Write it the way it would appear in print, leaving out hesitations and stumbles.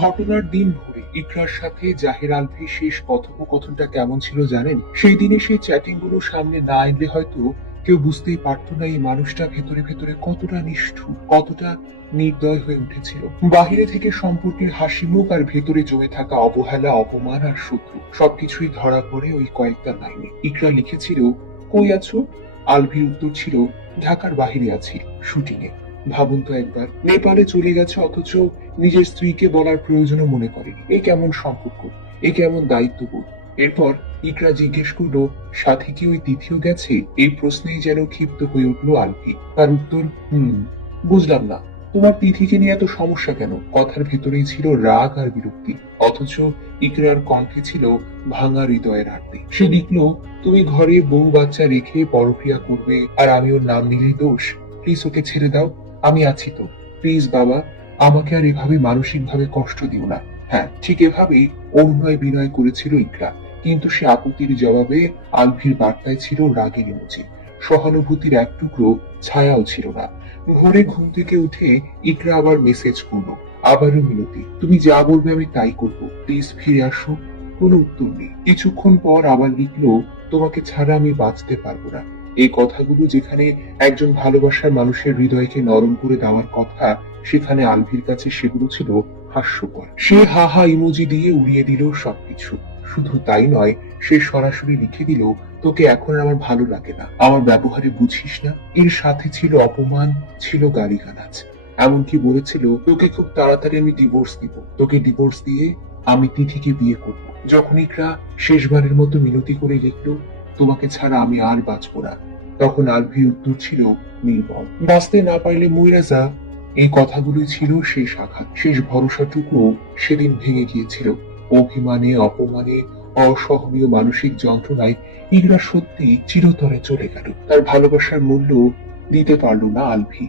ঘটনার দিন ভোরে ইকরার সাথে জাহির আলভির শেষ কথোপকথনটা কেমন ছিল জানেন? সেই দিনে সেই চ্যাটিং গুলো সামনে না এলে হয়তো কেউ বুঝতেই পারতো না এই মানুষটা ভেতরে ভেতরে কতটা নিষ্ঠুর, কতটা নির্দয় হয়ে উঠেছিল। বাহিরে থেকে সম্পর্কের হাসি মুখ আর ভেতরে জমে থাকা অবহেলা, অপমান আর শত্রু সবকিছুই ধরা পড়ে ওই কয়েকটা লাইনে। ইকরা লিখেছিল, কই আছো? আলভির উত্তর ছিল, ঢাকার বাহিরে আছি, শুটিং এ। ভাবুন তো একবার, নেপালে চলে গেছে অথচ নিজের স্ত্রীকে বলার প্রয়োজনও মনে করেনি। এ কেমন সম্পর্ক, এ কেমন দায়িত্ববোধ? এরপর ইকরা জিজ্ঞেস করলো, সাথে কি ওই তিথিও গেছে? এই প্রশ্নেই যেন ক্ষিপ্ত হয়ে উঠলো আলভি। তার উত্তর, বুঝলাম না, তোমার তিথিকে নিয়ে এত সমস্যা কেন? কথার ভেতরেই ছিল রাগ আর বিরক্তি, অথচ ইকরার কণ্ঠে ছিল ভাঙা হৃদয়ের আরতি। সে লিখলো, তুমি ঘরে বউ বাচ্চা রেখে পরক্রিয়া করবে আর আমি ওর নাম নিলেই দোষ? প্লিজ ওকে ছেড়ে দাও, আমি আছি তো। প্লিজ বাবা, আমাকে আর এভাবে মানসিক ভাবে কষ্ট দিও না। হ্যাঁ, ঠিক এভাবেই অনুনয় বিনয় করেছিল ইকরা, কিন্তু সে আপত্তির জবাবে আলভির বার্তায় ছিল রাগের ইমোজি। সহানুভূতির এক টুকরো ছায়াও ছিল না। ভোরে ঘুম থেকে উঠে ইকরা আবার মেসেজ করলো, আবারও মিনতি, তুমি যা বলবে আমি তাই করব, প্লিজ ফিরে আসো। কোনো উত্তর নেই। কিছুক্ষণ পর আবার লিখলো, তোমাকে ছাড়া আমি বাঁচতে পারবো না। এই কথাগুলো যেখানে একজন ভালোবাসার মানুষের হৃদয়কে নরম করে দেওয়ার কথা, সেখানে আলভির কাছে সেগুলো ছিল হাস্যকর। সে হা হা ইমোজি দিয়ে উড়িয়ে দিল সবকিছু। শুধু তাই নয়, সে সরাসরি লিখে দিল, তোকে এখন আর আমার ভালো লাগে না, আমার ব্যবহারে বুঝিস না। এর সাথে ছিল অপমান, ছিল গালিগালাজ। এমনকি বলেছিল, তোকে খুব তাড়াতাড়ি আমি ডিভোর্স দিব, তোকে ডিভোর্স দিয়ে আমি তিথিকে বিয়ে করব। যখন ইকরা শেষবারের মতো মিনতি করে লিখলো, তোমাকে ছাড়া আমি আর বাঁচবো না, তখন আলভির উত্তর ছিল নির্মল, বাঁচতে না পারলে মইরা যা। এই কথাগুলোই ছিল শেষ আঘাত, শেষ ভরসাটুকু সেদিন ভেঙে গিয়েছিল। অভিমানে, অপমানে, অসহনীয় মানসিক যন্ত্রণায় ইকরা সত্যি চিরতরে চলে গেল। তার ভালোবাসার মূল্য দিতে পারল না আলভি।